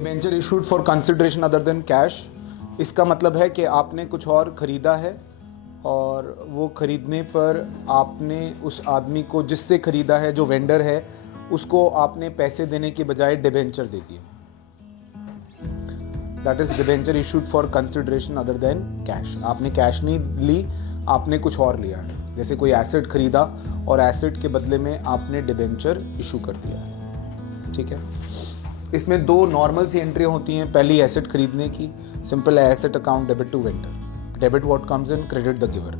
Debenture issued for consideration other than cash, इसका मतलब है कि आपने कुछ और ख़रीदा है और वो ख़रीदने पर आपने उस आदमी को जिससे ख़रीदा है, जो वेंडर है, उसको आपने पैसे देने के बजाय डिबेंचर दे दिए। That is debenture issued for consideration other than cash. आपने कैश नहीं ली, आपने कुछ और लिया है, जैसे कोई एसेट खरीदा और एसेट के बदले में आपने डिबेंचर इशू कर दिया है। ठीक है, इसमें दो नॉर्मल सी एंट्री होती हैं। पहली एसेट खरीदने की, simple asset account debit to vendor, debit what comes in, credit the giver.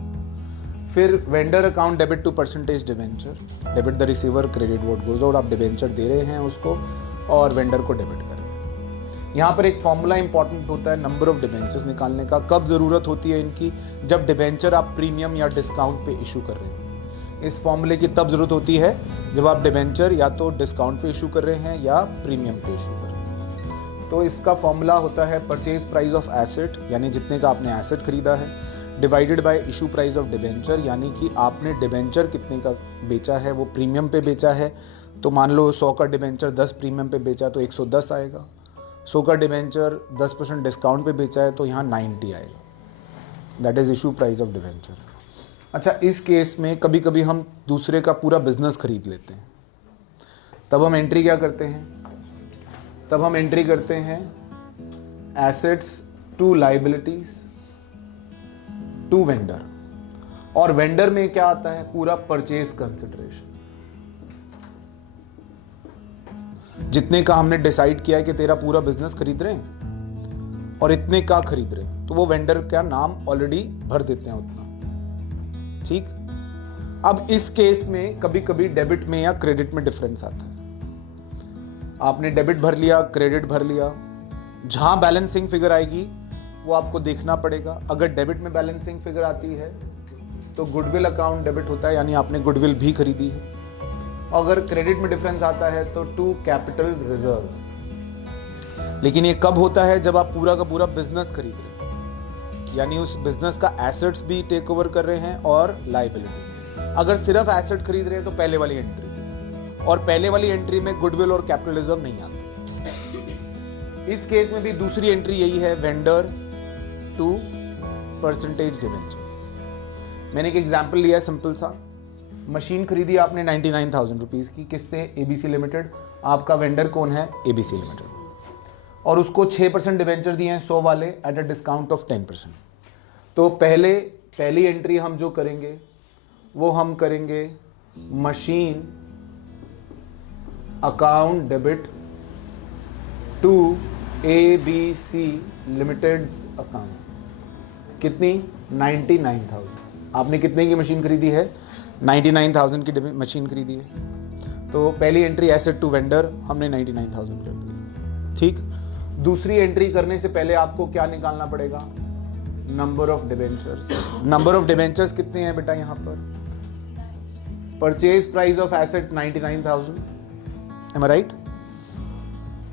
फिर vendor account debit to percentage debenture, debit the receiver, credit what goes out. आप डिबेंचर दे रहे हैं उसको और वेंडर को डेबिट कर रहे हैं। यहाँ पर एक फॉर्मूला इंपॉर्टेंट होता है नंबर ऑफ डिबेंचर्स निकालने का। कब ज़रूरत होती है इनकी? जब डिबेंचर आप प्रीमियम या डिस्काउंट पे इशू कर रहे हैं। इस फॉर्मूले की तब ज़रूरत होती है जब आप डिबेंचर या तो डिस्काउंट पे इशू कर रहे हैं या प्रीमियम पे इशू कर रहे हैं। तो इसका फॉर्मूला होता है परचेज प्राइस ऑफ एसेट, यानी जितने का आपने एसेट खरीदा है, divided by issue price of debenture, यानी कि आपने डिबेंचर कितने का बेचा है, वो प्रीमियम पे बेचा है। तो मान लो 100 का डिबेंचर 10 प्रीमियम पे बेचा तो 110 आएगा। 100 का डिबेंचर 10% डिस्काउंट पे बेचा है तो यहाँ 90 आएगा। That is issue price of debenture. अच्छा, इस केस में कभी कभी हम दूसरे का पूरा बिजनेस खरीद लेते हैं, तब हम एंट्री क्या करते हैं? तब हम एंट्री करते हैं assets to liabilities to vendor, और वेंडर में क्या आता है? पूरा परचेज कंसिडरेशन। जितने का हमने डिसाइड किया है कि तेरा पूरा बिजनेस खरीद रहे हैं और इतने का खरीद रहे हैं, तो वो वेंडर का नाम ऑलरेडी भर देते हैं उतना। ठीक, अब इस केस में कभी कभी डेबिट में या क्रेडिट में डिफरेंस आता है। आपने डेबिट भर लिया, क्रेडिट भर लिया, जहां बैलेंसिंग फिगर आएगी वो आपको देखना पड़ेगा। अगर डेबिट में बैलेंसिंग फिगर आती है तो गुडविल अकाउंट डेबिट होता है, यानी आपने गुडविल भी खरीदी है। अगर क्रेडिट में डिफरेंस आता है तो टू कैपिटल रिजर्व। लेकिन ये कब होता है? जब आप पूरा का पूरा बिजनेस खरीद रहे हैं, यानी उस बिजनेस का एसेट्स भी टेक ओवर कर रहे हैं और लायबिलिटी। अगर सिर्फ एसेट खरीद रहे हैं तो पहले वाली एंट्री, और पहले वाली एंट्री में गुडविल और कैपिटल रिजर्व नहीं आती। इस केस में भी दूसरी एंट्री यही है, वेंडर टू परसेंटेज डिबेंचर। मैंने एक एग्जांपल लिया है सिंपल सा। मशीन खरीदी आपने 99,000 रुपीज की, किससे? ABC limited. आपका वेंडर कौन है? ABC limited. और उसको 6% डिबेंचर दिए हैं 100 वाले एट अ डिस्काउंट ऑफ 10%। तो पहली एंट्री हम जो करेंगे वो हम करेंगे machine account debit to ABC limited's account. कितनी? 99,000। आपने कितने की मशीन खरीदी है? 99,000 की मशीन खरीदी है। तो पहली एंट्री एसेट टू वेंडर हमने 99,000 कर दी। ठीक, दूसरी एंट्री करने से पहले आपको क्या निकालना पड़ेगा? Number of debentures. Number of debentures कितने हैं बेटा यहाँ पर? Purchase price of asset 99,000, am I right,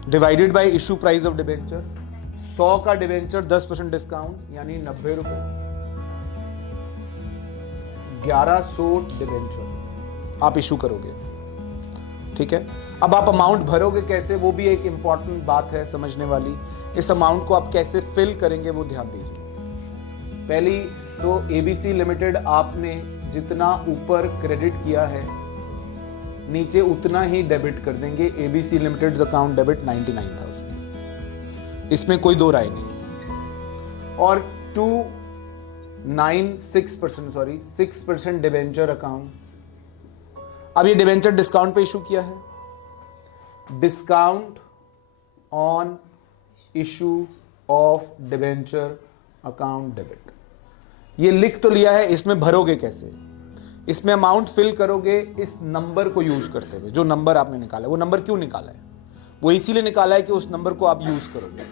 divided by issue price of debenture. 100 का डिबेंचर 10% डिस्काउंट यानी 90 रुपए, 1100 डिबेंचर आप इशू करोगे। ठीक है, अब आप अमाउंट भरोगे कैसे, वो भी एक इंपॉर्टेंट बात है समझने वाली। इस अमाउंट को आप कैसे फिल करेंगे वो ध्यान दीजिए। पहली तो एबीसी लिमिटेड आपने जितना ऊपर क्रेडिट किया है नीचे उतना ही डेबिट कर देंगे। एबीसी लिमिटेड अकाउंट डेबिट 99,000, इसमें कोई दो राय नहीं। और 6% डिबेंचर अकाउंट। अब ये डिबेंचर डिस्काउंट पे इशू किया है, discount on issue of debenture account debit. ये लिख तो लिया है, इसमें भरोगे कैसे? इसमें अमाउंट फिल करोगे इस नंबर को यूज करते हुए। जो नंबर आपने निकाला है, वो नंबर क्यों निकाला है? वो इसीलिए निकाला है कि उस नंबर को आप यूज करोगे।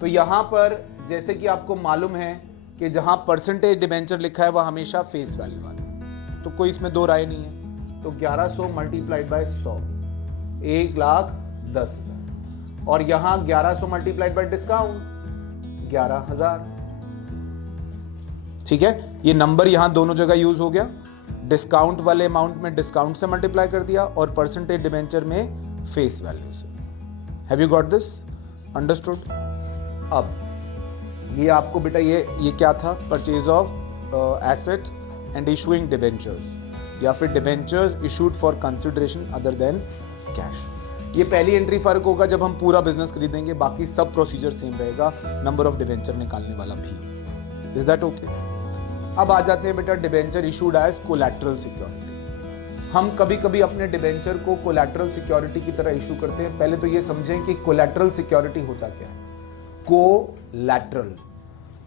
तो यहां पर जैसे कि आपको मालूम है कि जहां परसेंटेज डिबेंचर लिखा है वह हमेशा फेस वैल्यू वाला, तो कोई इसमें दो राय नहीं है। तो 1100 मल्टीप्लाइड बाय 100, 1,10,000। और यहां 1100 मल्टीप्लाइड बाय डिस्काउंट 11,000। ठीक है, ये नंबर यहां दोनों जगह यूज हो गया। डिस्काउंट वाले अमाउंट में डिस्काउंट से मल्टीप्लाई कर दिया और परसेंटेज डिबेंचर में फेस वैल्यू से। Have you got this? Understood? अब ये आपको बेटा ये क्या था? Purchase of asset and issuing debentures या फिर debentures issued for consideration other than cash. ये पहली एंट्री फर्क होगा जब हम पूरा बिजनेस खरीदेंगे, बाकी सब प्रोसीजर सेम रहेगा, नंबर ऑफ डिबेंचर निकालने वाला भी। Is that okay? अब आ जाते हैं बेटा debenture issued as collateral security. हम कभी कभी अपने डिबेंचर को कोलैटरल सिक्योरिटी की तरह इशू करते हैं। पहले तो ये समझें कि कोलैटरल सिक्योरिटी होता क्या है।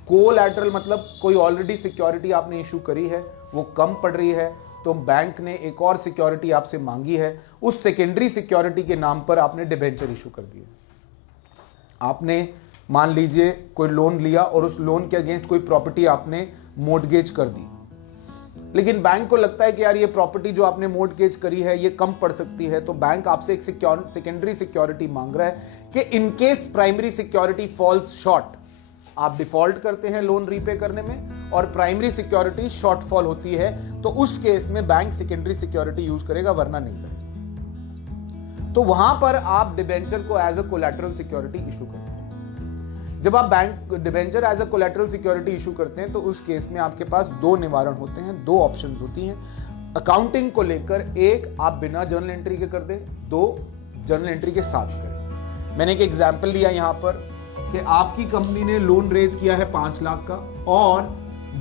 कोलैटरल मतलब कोई ऑलरेडी सिक्योरिटी आपने इशू करी है, वो कम पड़ रही है, तो बैंक ने एक और सिक्योरिटी आपसे मांगी है, उस सेकेंडरी सिक्योरिटी के नाम पर आपने डिबेंचर इशू कर दिया। आपने मान लीजिए कोई लोन लिया और उस लोन के अगेंस्ट कोई प्रॉपर्टी आपने मोर्टगेज कर दी, लेकिन बैंक को लगता है कि यार ये प्रॉपर्टी जो आपने मोर्टगेज करी है ये कम पड़ सकती है, तो बैंक आपसे एक सेकेंडरी सिक्योरिटी मांग रहा है कि in case primary security falls short, आप डिफॉल्ट करते हैं लोन रीपे करने में और प्राइमरी सिक्योरिटी शॉर्टफॉल होती है, तो उस केस में बैंक सेकेंडरी सिक्योरिटी यूज करेगा, वरना नहीं करेगा। तो वहां पर आप डिबेंचर को as a collateral security issue करते हैं। जब आप bank debenture as a collateral security issue करते हैं तो उस केस में आपके पास दो निवारण होते हैं, दो ऑप्शंस होती हैं अकाउंटिंग को लेकर। एक, आप बिना जर्नल एंट्री के कर दें, दो, जर्नल एंट्री के साथ करें। मैंने एक एग्जांपल लिया यहां पर कि आपकी कंपनी ने लोन रेज किया है 5 लाख का और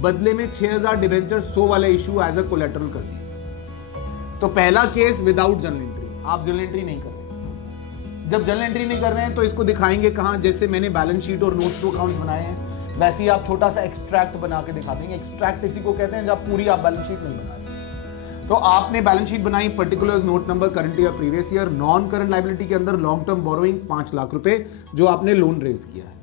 बदले में 6000 डिबेंचर 100 वाले इशू एज अ कोलैटरल कर दिए। तो पहला केस विदाउट जर्नल एंट्री, आप जर्नल एंट्री नहीं कर रहे। जब जर्नल एंट्री नहीं कर रहे हैं तो इसको दिखाएंगे कहां? जैसे मैंने बैलेंस शीट और नोट्स टू अकाउंट्स बनाए हैं, वैसे ही आप छोटा सा एक्सट्रैक्ट बना के दिखा देंगे। एक्सट्रैक्ट इसी को कहते हैं जब पूरी आप बैलेंस शीट नहीं बना रहे। तो आपने बैलेंस शीट बनाई, particulars, note number, current year, previous year, non current liability के अंदर लॉन्ग टर्म बोरोइंग 5 लाख रुपए जो आपने लोन रेज किया है।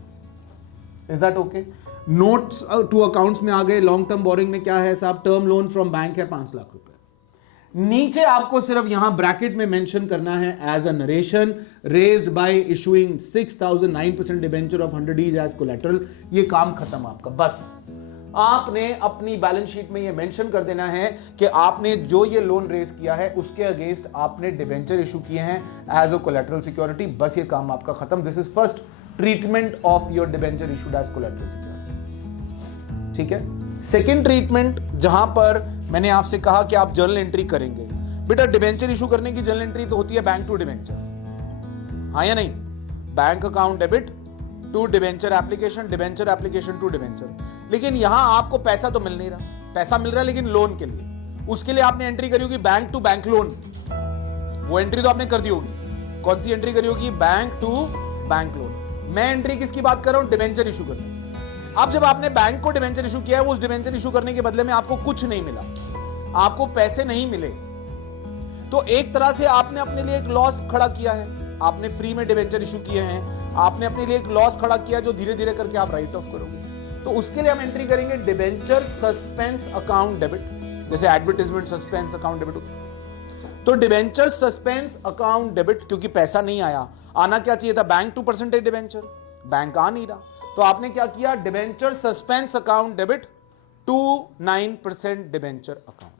Is that okay? Notes to accounts में आ गए, लॉन्ग टर्म बोरोइंग में क्या है साहब? टर्म लोन फ्रॉम बैंक है 5 लाख रुपए। नीचे आपको सिर्फ यहां ब्रैकेट में मेंशन करना है as a narration raised by issuing 6009% debenture of 100 डीज एज कोलैटरल। ये काम खत्म आपका। बस आपने अपनी बैलेंस शीट में ये मेंशन कर देना है कि आपने जो ये लोन रेज किया है उसके अगेंस्ट आपने डिबेंचर इशू किए हैं एज अ कोलैटरल सिक्योरिटी। बस ये काम आपका खत्म। This is first treatment of your debenture issued as collateral security. ठीक है। सेकेंड ट्रीटमेंट, जहां पर मैंने आपसे कहा कि आप जर्नल एंट्री करेंगे। बेटा डिबेंचर इशू करने की जर्नल एंट्री तो होती है बैंक टू डिबेंचर, हाँ या नहीं? Bank account debit to debenture application, debenture application to debenture. लेकिन यहां आपको पैसा तो मिल नहीं रहा, पैसा मिल रहा है लेकिन लोन के लिए। उसके लिए आपने एंट्री करी होगी बैंक टू बैंक लोन, वो एंट्री तो आपने कर दी होगी। कौन सी एंट्री करी होगी? Bank to bank loan. मैं एंट्री किसकी बात कर रहा हूं? डिबेंचर इशू करने। अब जब आपने बैंक को डिबेंचर इशू किया है, उस डिबेंचर इशू करने के बदले में आपको कुछ नहीं मिला, आपको पैसे नहीं मिले, तो एक तरह से आपने अपने लिए एक लॉस खड़ा किया है। आपने फ्री में डिबेंचर इशू किए हैं, आपने अपने लिए एक लॉस खड़ा किया जो धीरे धीरे करके आप राइट ऑफ करोगे। तो उसके लिए हम एंट्री करेंगे डिबेंचर सस्पेंस अकाउंट डेबिट, जैसे एडवर्टाइजमेंट सस्पेंस अकाउंट डेबिट। तो डिबेंचर सस्पेंस अकाउंट डेबिट, क्योंकि पैसा नहीं आया, आना क्या चाहिए था? Bank to percentage debenture, bank आ नहीं रहा, तो आपने क्या किया? Debenture suspense account debit to 9% debenture account.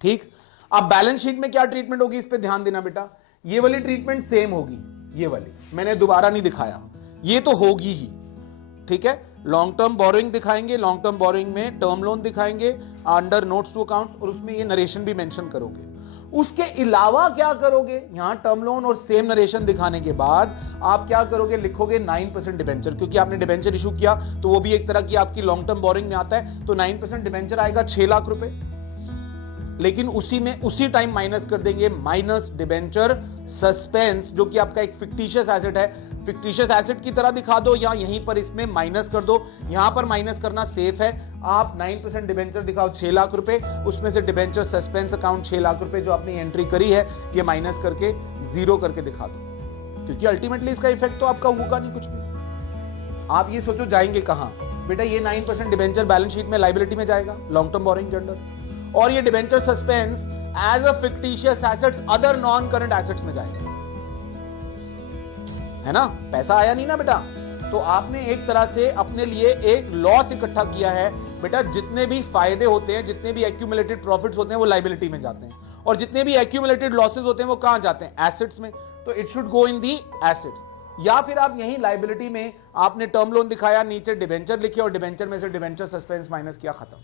ठीक। अब बैलेंस शीट में क्या ट्रीटमेंट होगी, इस पे ध्यान देना बेटा। ये वाली ट्रीटमेंट सेम होगी, ये वाली मैंने दोबारा नहीं दिखाया, ये तो होगी ही। ठीक है। लॉन्ग टर्म बोरोइंग दिखाएंगे, लॉन्ग टर्म बोरोइंग में टर्म लोन दिखाएंगे अंडर नोट्स टू अकाउंट्स, और उसमें ये नरेशन भी मेंशन करोगे। उसके अलावा क्या करोगे? यहां टर्म लोन और सेम नरेशन दिखाने के बाद आप क्या करोगे? लिखोगे 9% डिबेंचर, क्योंकि आपने डिबेंचर इशू किया तो वो भी एक तरह की आपकी लॉन्ग टर्म बोरिंग में आता है। तो 9% डिबेंचर आएगा 6 लाख रुपए, लेकिन उसी टाइम माइनस कर देंगे माइनस डिबेंचर सस्पेंस, जो कि आपका एक फिक्टिशियस एसेट है। फिक्टिशियस एसेट की तरह दिखा दो या यहीं पर इसमें माइनस कर दो, यहां पर माइनस करना सेफ है। आप 9% डिबेंचर दिखाओ 6 लाख रुपए, उसमें से डिबेंचर सस्पेंस अकाउंट 6 लाख रुपए जो आपने एंट्री करी है ये माइनस करके 0 करके दिखा दो, क्योंकि अल्टीमेटली इसका इफेक्ट तो आपका होगा नहीं कुछ भी। आप ये सोचो जाएंगे कहां? बेटा ये 9% डिबेंचर बैलेंस शीट में लायबिलिटी में जाएगा, लॉन्ग टर्म बोरिंग के अंडर, और ये debenture suspense as a fictitious assets other non current assets में जाएगा, है ना? पैसा आया नहीं ना बेटा, तो आपने एक तरह से अपने लिए एक लॉस इकट्ठा किया है। बेटा जितने भी फायदे होते हैं, जितने भी एक्यूमुलेटेड प्रॉफिट्स होते हैं वो लायबिलिटी में जाते हैं, और जितने भी एक्यूमुलेटेड लॉसेस होते हैं वो कहां जाते हैं? एसेट्स में। तो it should go in the assets. या फिर आप यही लाइबिलिटी में आपने टर्म लोन दिखाया, नीचे डिबेंचर लिखे और डिबेंचर में से डिबेंचर सस्पेंस माइनस किया, खत्म।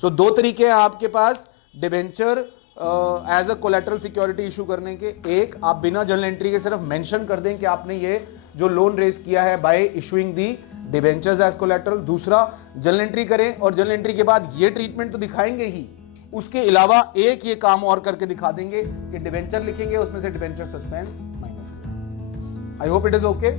सो दो तरीके हैं आपके पास debenture as a collateral security issue करने के। एक, आप बिना जर्नल एंट्री के सिर्फ मेंशन कर दें कि आपने ये जो लोन रेज किया है by issuing the debentures as collateral. दूसरा, जर्नल एंट्री करें और जर्नल एंट्री के बाद ये ट्रीटमेंट तो दिखाएंगे ही, उसके अलावा एक ये काम और करके दिखा देंगे कि डिबेंचर लिखेंगे, उसमें से debenture suspense minus. I hope it is okay.